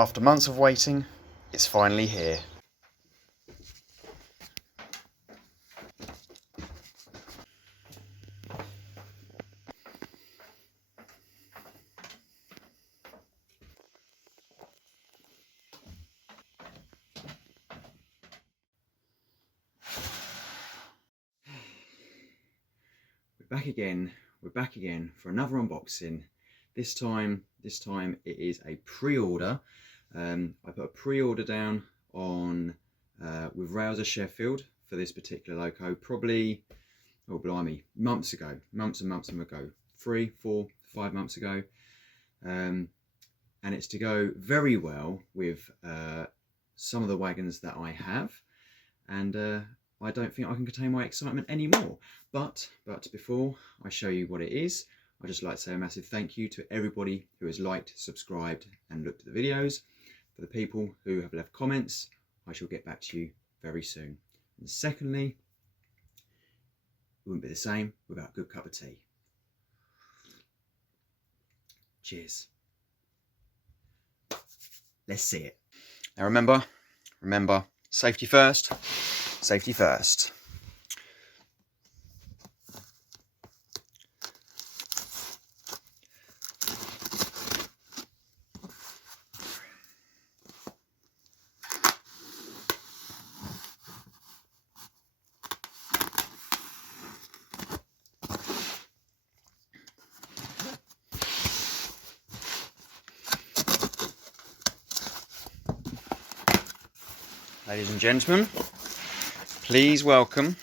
After months of waiting, it's finally here. We're back again for another unboxing. This time it is a pre-order. I put a pre-order down on with Rails of Sheffield for this particular loco, probably, oh blimey, months and months ago, 3, 4, 5 months ago. And it's to go very well with some of the wagons that I have, and I don't think I can contain my excitement anymore. But before I show you what it is, I'd just like to say a massive thank you to everybody who has liked, subscribed and looked at the videos. For the people who have left comments, I shall get back to you very soon. And secondly, it wouldn't be the same without a good cup of tea. Cheers. Let's see it. Now remember, safety first, safety first. Ladies and gentlemen, please welcome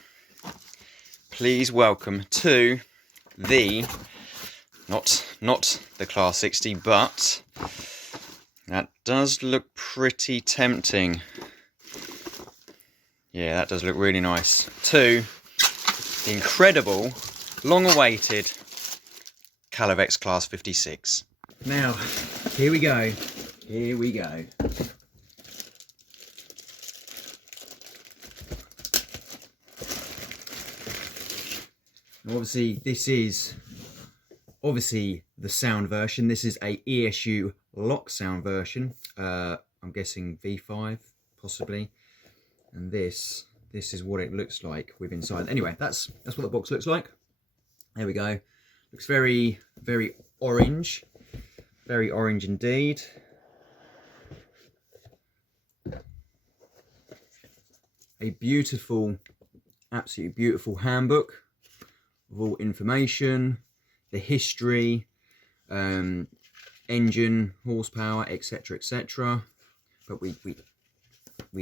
to the, not the Class 60, but that does look pretty tempting. Yeah, that does look really nice. To the incredible, long-awaited Cavalex Class 56. Now, here we go. Obviously, this is the sound version. This is a ESU Loc Sound version. I'm guessing V5, possibly. And this is what it looks like with inside. Anyway, that's what the box looks like. There we go. Looks very, very orange. Very orange indeed. A beautiful, absolutely beautiful handbook of all information, the history, engine, horsepower, etc, etc. But we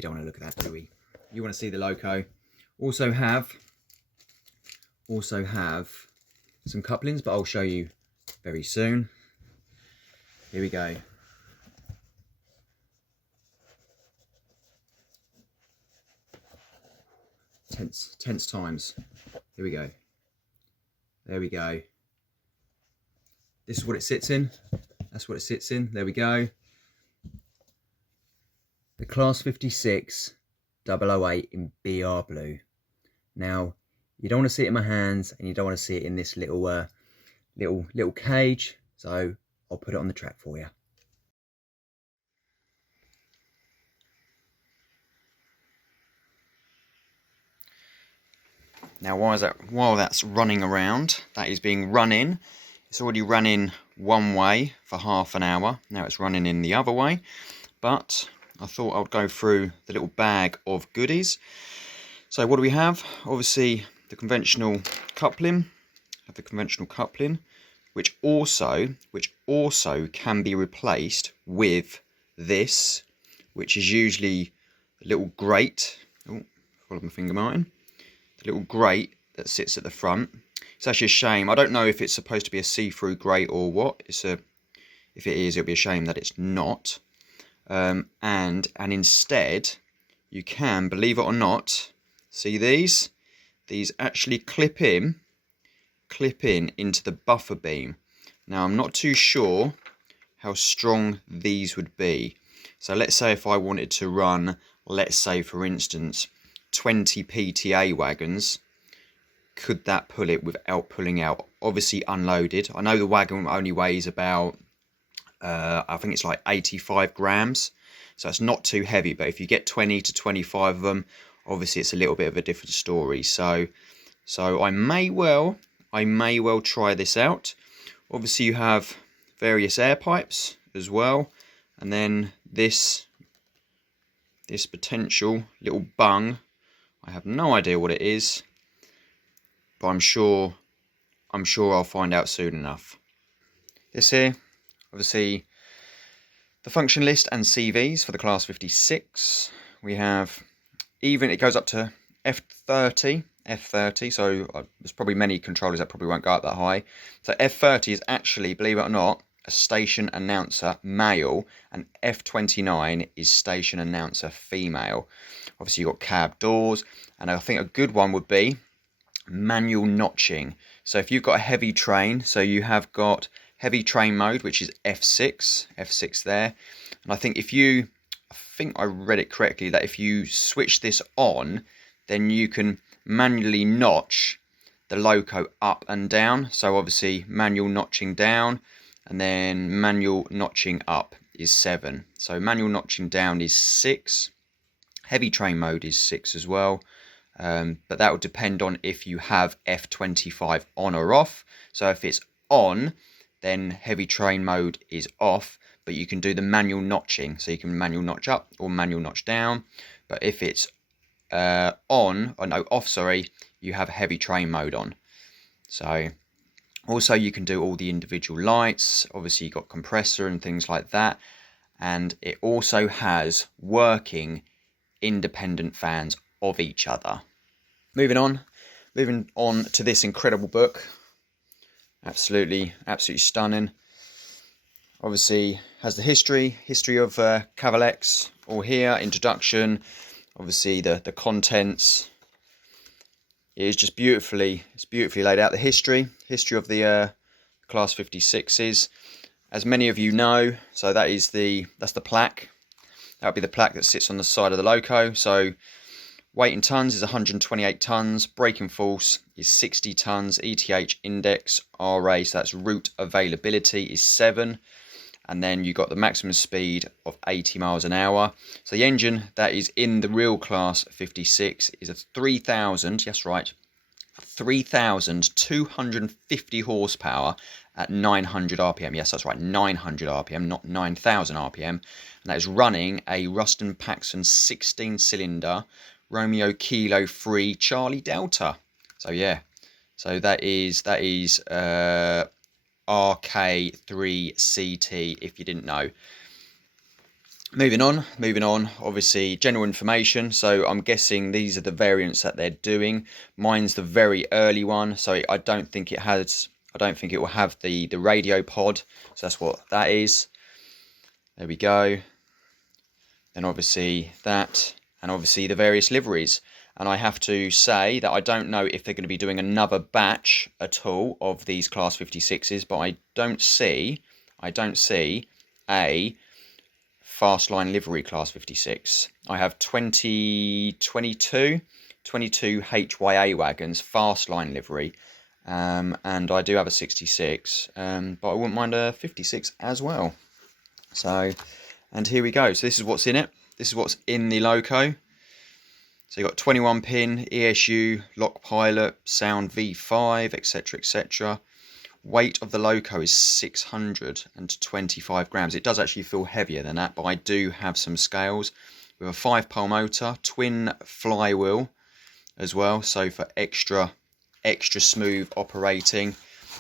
don't want to look at that, do we? You want to see the loco. Also have some couplings, but I'll show you very soon. Here we go. Tense times. Here we go. There we go. This is what it sits in. That's what it sits in. There we go. The Class 56 008 in BR blue. Now, you don't want to see it in my hands, and you don't want to see it in this little little cage. So I'll put it on the track for you. Now, while that's running around, that is being run in. It's already running one way for half an hour. Now it's running in the other way. But I thought I would go through the little bag of goodies. So what do we have? Obviously the conventional coupling. Have the conventional coupling, which also can be replaced with this, which is usually a little grate. Oh, follow my finger, Martin. Little grate that sits at the front. It's actually a shame. I don't know if it's supposed to be a see-through grate or what. If it is, it'll be a shame that it's not. And instead, you can, believe it or not, see these? These actually clip in into the buffer beam. Now, I'm not too sure how strong these would be. So let's say if I wanted to run, let's say for instance, 20 PTA wagons, could that pull it without pulling out? Obviously unloaded. I know the wagon only weighs about I think it's like 85 grams. So it's not too heavy, but if you get 20 to 25 of them, obviously it's a little bit of a different story. So I may well try this out. Obviously you have various air pipes as well, and then this potential little bung. I have no idea what it is, but I'm sure I'll find out soon enough. This here, obviously, the function list and CVs for the Class 56. We have it goes up to F30, so there's probably many controllers that probably won't go up that high. So F30 is actually, believe it or not, a station announcer male, and F29 is station announcer female. Obviously you've got cab doors, and I think a good one would be manual notching. So if you've got a heavy train, so you have got heavy train mode, which is F6 there, and I think I read it correctly that if you switch this on, then you can manually notch the loco up and down. So obviously manual notching down, and then manual notching up is 7. So manual notching down is 6. Heavy train mode is 6 as well. But that will depend on if you have F25 on or off. So if it's on, then heavy train mode is off, but you can do the manual notching. So you can manual notch up or manual notch down. But if it's off, you have heavy train mode on. So also you can do all the individual lights. Obviously you've got compressor and things like that. And it also has working independent fans of each other. Moving on to this incredible book. Absolutely stunning. Obviously has the history of Cavalex all here, introduction, obviously the contents. It is just beautifully laid out. The history of the Class 56s, as many of you know. So that's the plaque. That would be the plaque that sits on the side of the loco. So weight in tons is 128 tons. Braking force is 60 tons. ETH index RA, so that's route availability, is 7. And then you got the maximum speed of 80 miles an hour. So the engine that is in the real Class 56 is a 3,250 horsepower at 900 RPM. Yes, that's right, 900 RPM, not 9,000 RPM. And that is running a Ruston Paxton 16-cylinder Romeo Kilo 3 Charlie Delta. So yeah, so that is RK3CT, if you didn't know. Moving on, obviously general information. So I'm guessing these are the variants that they're doing. Mine's the very early one, so I don't think it will have the radio pod. So that's what that is. There we go. Then obviously that, and obviously the various liveries. And I have to say that I don't know if they're going to be doing another batch at all of these Class 56s, but I don't see a Fastline livery Class 56. I have 22 HYA wagons, Fastline livery, and I do have a 66, but I wouldn't mind a 56 as well. So, and here we go. So this is what's in it. This is what's in the loco. So you've got 21 pin, ESU, Loc Sound V5, etc, etc. Weight of the loco is 625 grams. It does actually feel heavier than that, but I do have some scales. With a 5-pole motor, twin flywheel as well, so for extra smooth operating.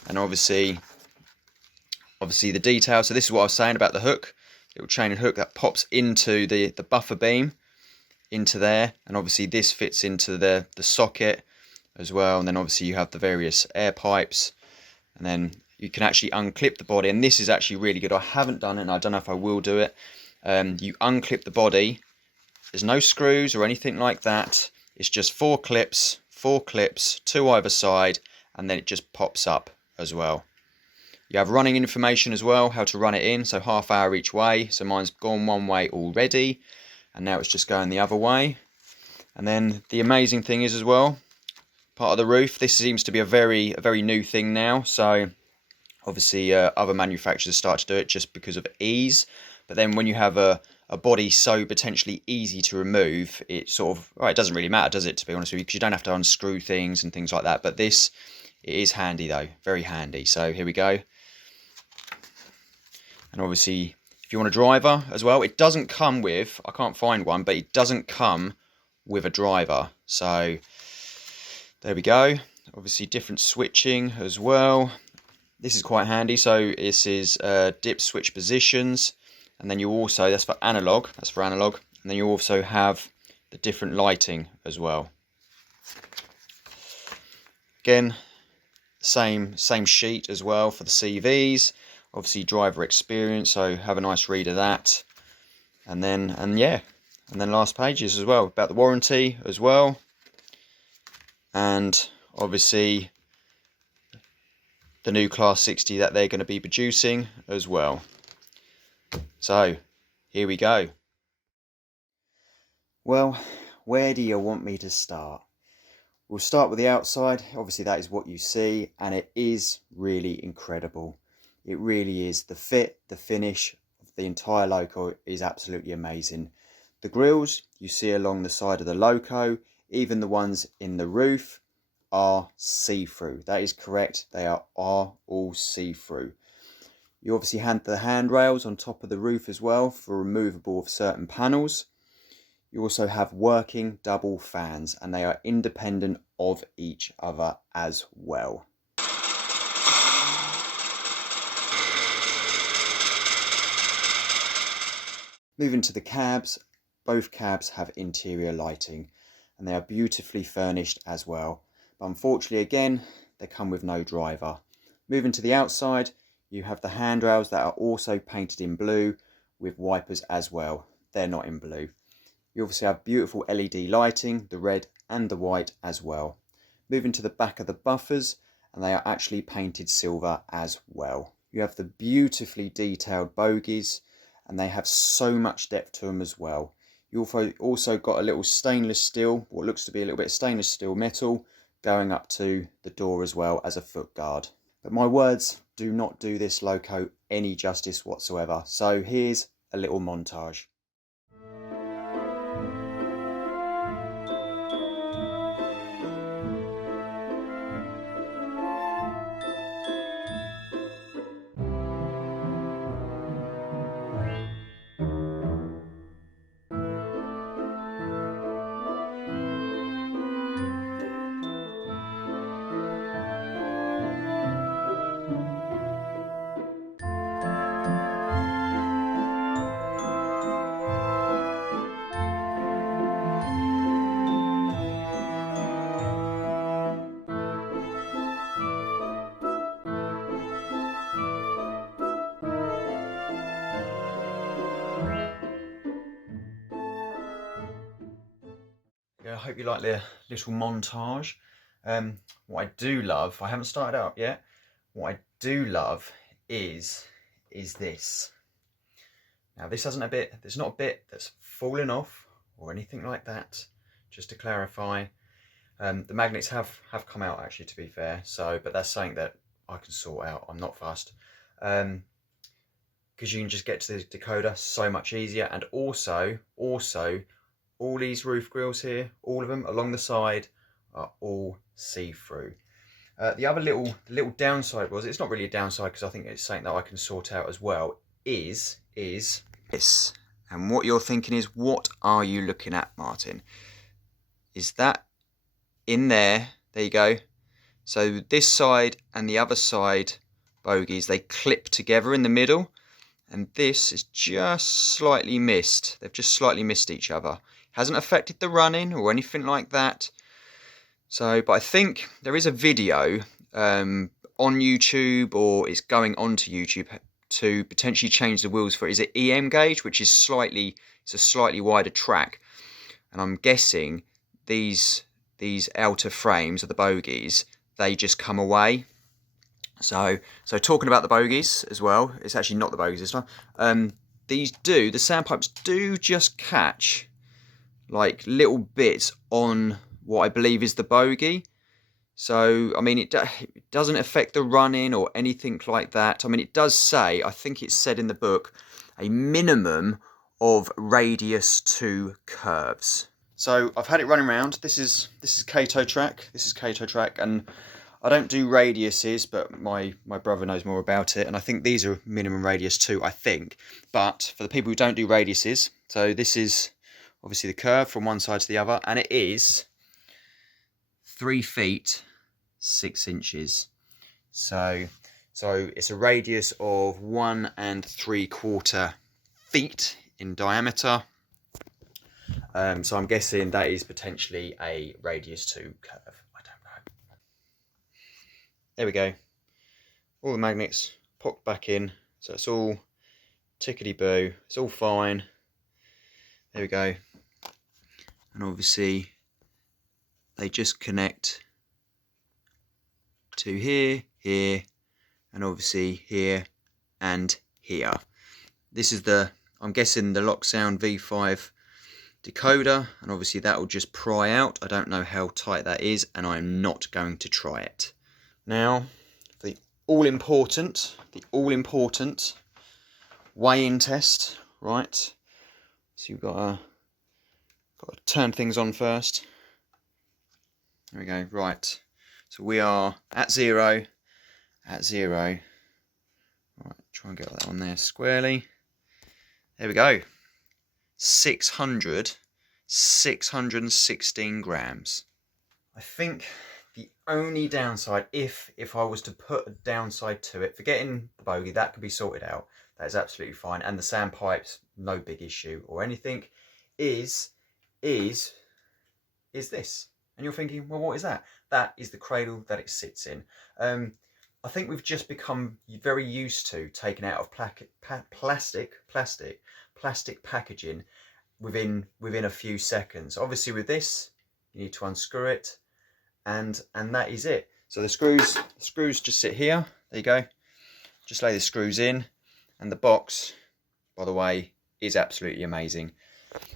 And obviously the details. So this is what I was saying about the hook, little chain and hook that pops into the buffer beam into there, and obviously this fits into the socket as well. And then obviously you have the various air pipes, and then you can actually unclip the body, and this is actually really good. I haven't done it, and I don't know if I will do it. You unclip the body. There's no screws or anything like that. It's just 4 clips, 2 either side, and then it just pops up as well. You have running information as well, how to run it in, so ½ hour each way. So mine's gone one way already, and now it's just going the other way. And then the amazing thing is as well, part of the roof, this seems to be a very new thing now. So Obviously, other manufacturers start to do it just because of ease. But then when you have a body so potentially easy to remove, it sort of, well, it doesn't really matter, does it, to be honest with you, because you don't have to unscrew things and things like that. But this, it is handy though, very handy. So here we go. And obviously, if you want a driver as well, it doesn't come with, I can't find one, but it doesn't come with a driver. So there we go. Obviously different switching as well. This is quite handy. So this is dip switch positions, and then you also, that's for analog, and then you also have the different lighting as well. Again, same sheet as well for the CVs. Obviously driver experience, so have a nice read of that. And then last pages as well about the warranty as well. And obviously the new Class 60 that they're going to be producing as well. So here we go. Well, where do you want me to start? We'll start with the outside. Obviously that is what you see, and it is really incredible. It really is. The fit, the finish of the entire Loco is absolutely amazing. The grills you see along the side of the Loco, even the ones in the roof, are see-through. That is correct. They are all see-through. You obviously have the handrails on top of the roof as well for removable of certain panels. You also have working double fans, and they are independent of each other as well. Moving to the cabs, both cabs have interior lighting, and they are beautifully furnished as well. But unfortunately, again, they come with no driver. Moving to the outside, you have the handrails that are also painted in blue with wipers as well. They're not in blue. You obviously have beautiful LED lighting, the red and the white as well. Moving to the back of the buffers, and they are actually painted silver as well. You have the beautifully detailed bogies, and they have so much depth to them as well. You also got a little stainless steel, what looks to be a little bit of stainless steel metal, going up to the door as well as a foot guard. But my words do not do this Loco any justice whatsoever. So here's a little montage. Yeah, I hope you like the little montage. What I do love, I haven't started out yet, what I do love is this. Now this hasn't there's not a bit that's fallen off or anything like that, just to clarify. The magnets have come out actually, to be fair, so, but that's something that I can sort out, I'm not fussed. Because you can just get to the decoder so much easier, and also all these roof grills here, all of them along the side, are all see-through. The other little downside was, it's not really a downside because I think it's something that I can sort out as well, is this. And what you're thinking is, what are you looking at, Martin? Is that in there? There you go. So this side and the other side bogies, they clip together in the middle, and this is just slightly missed. They've just slightly missed each other. Hasn't affected the running or anything like that. So, but I think there is a video on YouTube, or it's going onto YouTube, to potentially change the wheels for, is it EM gauge, which is it's a slightly wider track. And I'm guessing these outer frames of the bogies, they just come away. So talking about the bogies as well, it's actually not the bogies this time. The sandpipes do just catch like little bits on what I believe is the bogie. So, I mean, it doesn't affect the running or anything like that. I mean, it does say, I think it's said in the book, a minimum of radius to curves. So I've had it running around. This is Kato track. This is Kato track, and I don't do radiuses, but my brother knows more about it, and I think these are minimum radius too, I think. But for the people who don't do radiuses, so this is obviously the curve from one side to the other, and it is 3 feet 6 inches. So it's a radius of 1 3/4 feet in diameter. So I'm guessing that is potentially a radius to curve. I don't know. There we go. All the magnets popped back in, so it's all tickety-boo. It's all fine. There we go. And obviously they just connect to here, here, and obviously here and here. This is the, I'm guessing, the Loc Sound V5 decoder, and obviously that will just pry out. I don't know how tight that is, and I'm not going to try it. Now, the all-important weigh-in test, right? So you've got to turn things on first. There we go, right. So we are at zero. Right, try and get that on there squarely. There we go. 616 grams. I think the only downside, if I was to put a downside to it, forgetting the bogey, that could be sorted out. That is absolutely fine. And the sandpipes, no big issue or anything, is this. And you're thinking, well, what is that? That is the cradle that it sits in. I think we've just become very used to taking out of plastic packaging within a few seconds. Obviously with this, you need to unscrew it, and that is it. So the screws just sit here. There you go. Just lay the screws in, and the box, by the way, is absolutely amazing.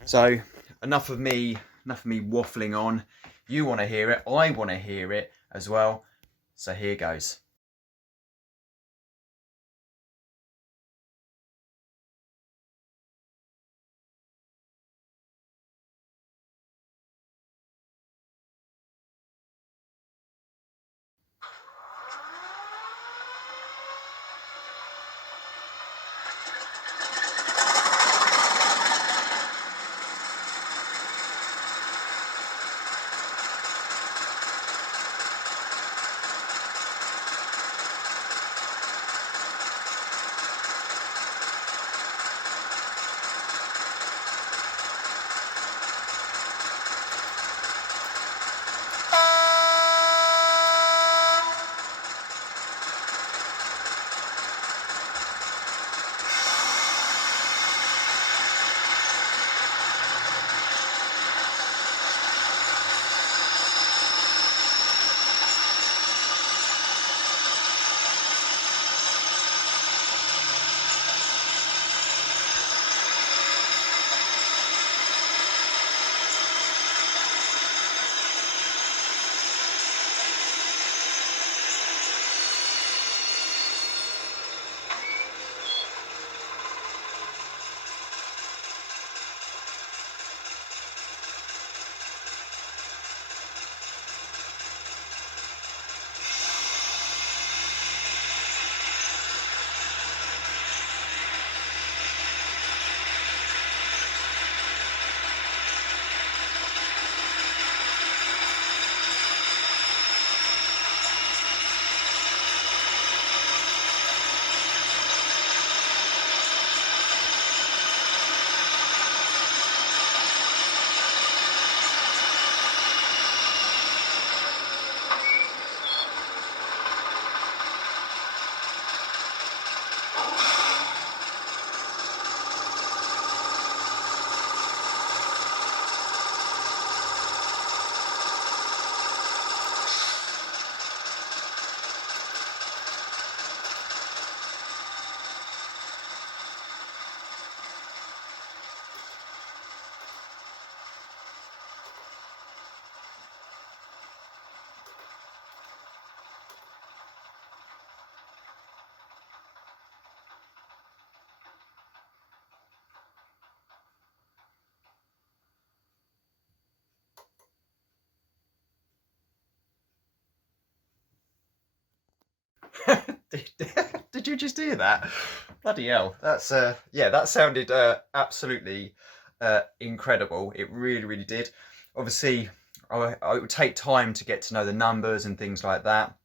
So enough of me waffling on. You want to hear it, I want to hear it as well. So here goes. Did you just hear that? Bloody hell! That's yeah, that sounded absolutely incredible. It really, really did. Obviously, it would take time to get to know the numbers and things like that.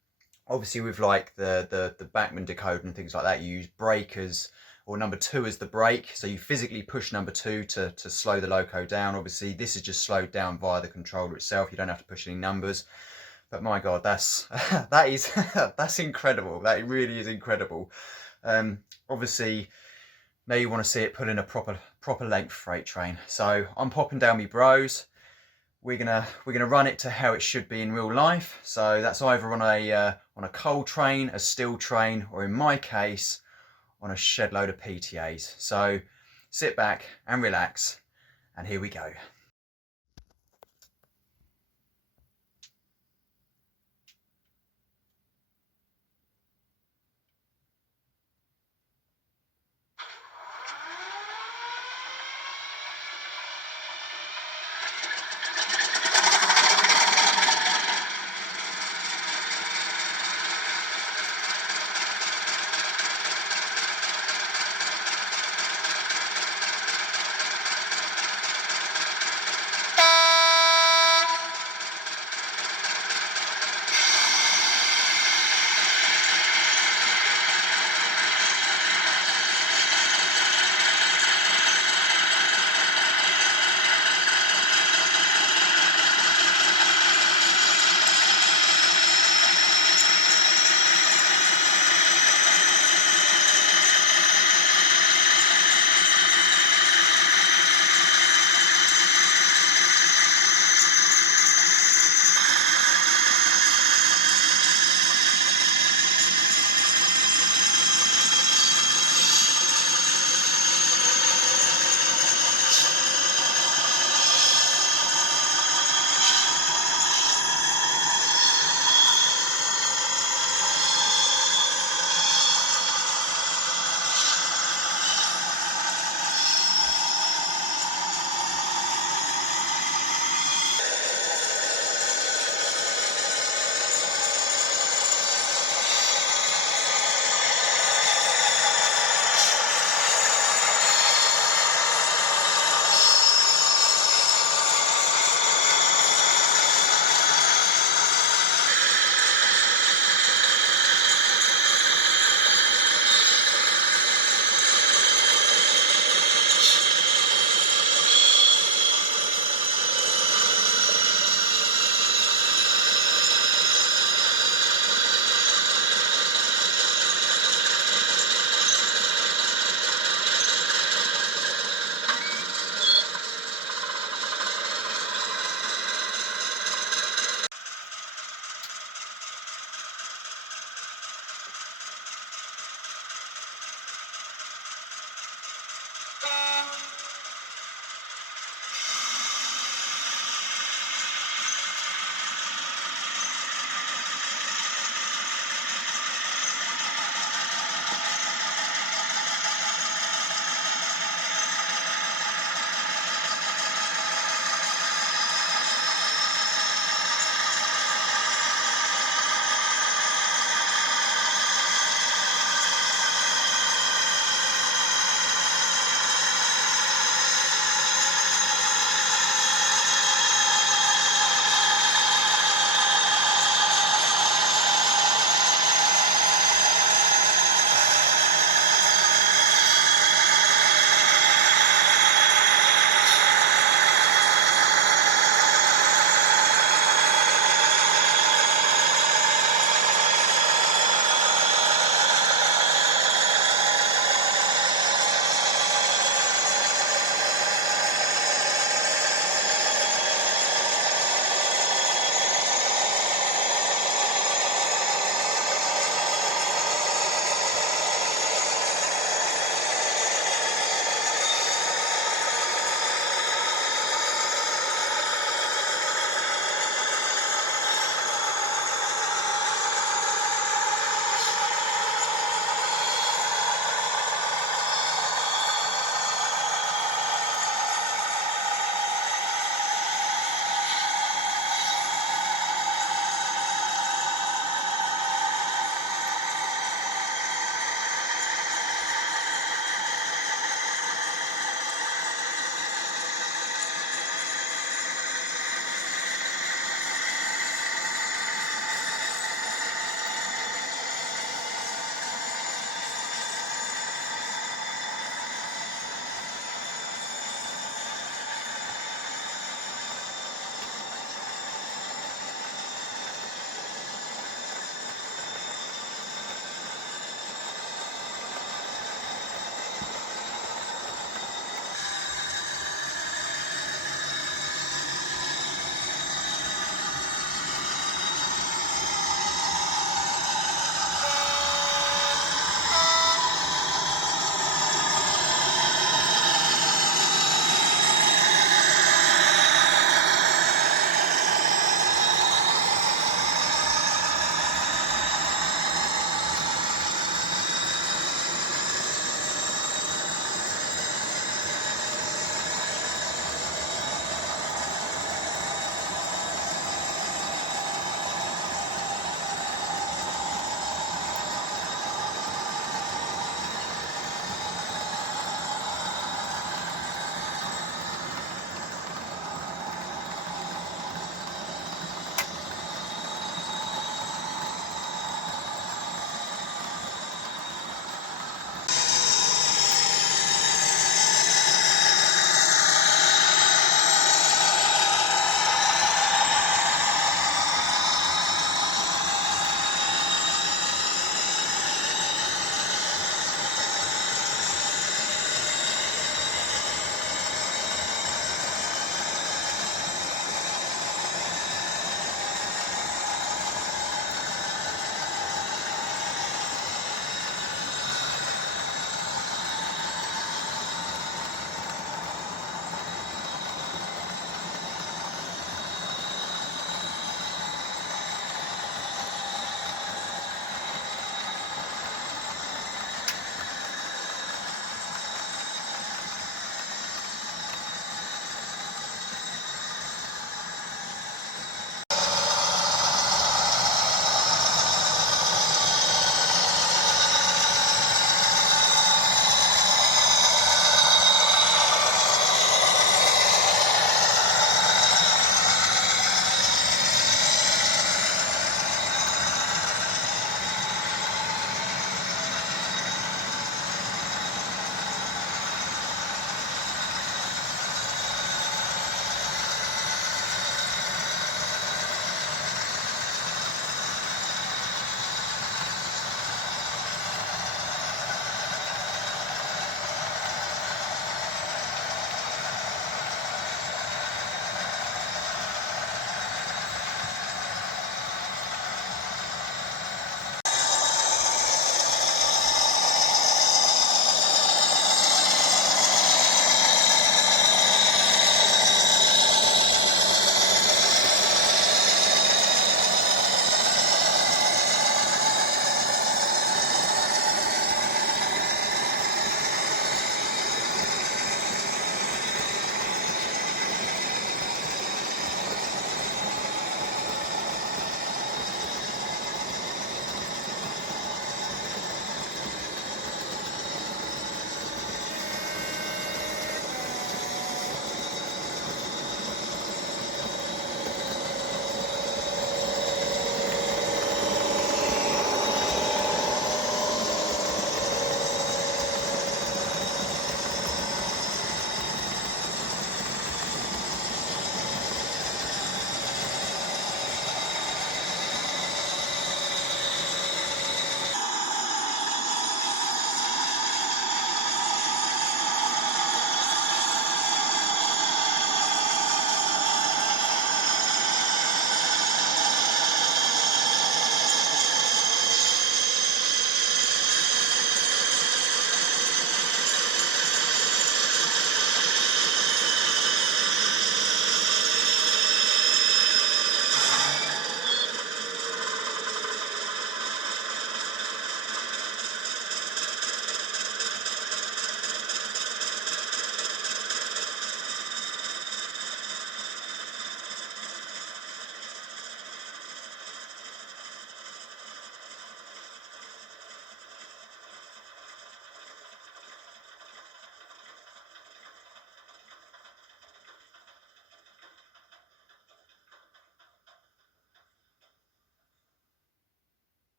Obviously, with like the Bachmann decoder and things like that, you use breakers or number 2 as the brake. So you physically push number 2 to slow the loco down. Obviously, this is just slowed down via the controller itself. You don't have to push any numbers. But my God, that's that is that's incredible. That really is incredible. Obviously, now you want to see it put in a proper length freight train. So I'm popping down my bros. We're gonna run it to how it should be in real life. So that's either on a coal train, a steel train, or in my case, on a shed load of PTAs. So sit back and relax, and here we go.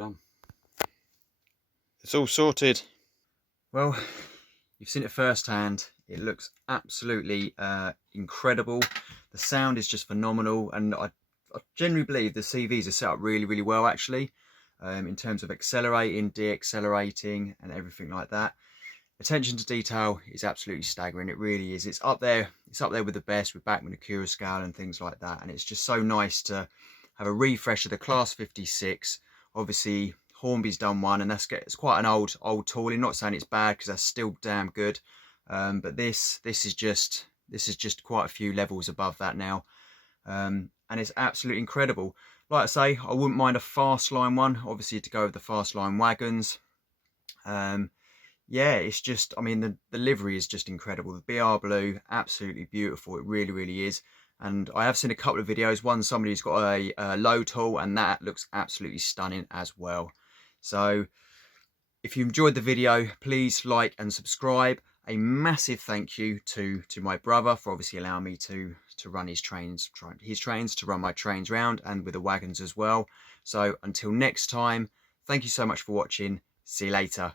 done. It's all sorted. Well, you've seen it firsthand. It looks absolutely incredible. The sound is just phenomenal, and I generally believe the CVs are set up really, really well actually, in terms of accelerating, de-accelerating, and everything like that. Attention to detail is absolutely staggering. It really is. It's up there. It's up there with the best, with Bachmann Acura scale and things like that. And it's just so nice to have a refresh of the Class 56. Obviously, Hornby's done one, and it's quite an old tooling. Not saying it's bad, because that's still damn good. But this is just quite a few levels above that now, and it's absolutely incredible. Like I say, I wouldn't mind a fast line one, obviously, to go with the fast line wagons. Yeah, it's just, I mean, the livery is just incredible. The BR blue, absolutely beautiful. It really, really is. And I have seen a couple of videos. One, somebody's got a low tool, and that looks absolutely stunning as well. So if you enjoyed the video, please like and subscribe. A massive thank you to my brother for obviously allowing me to run his trains, to run my trains round, and with the wagons as well. So until next time, thank you so much for watching. See you later.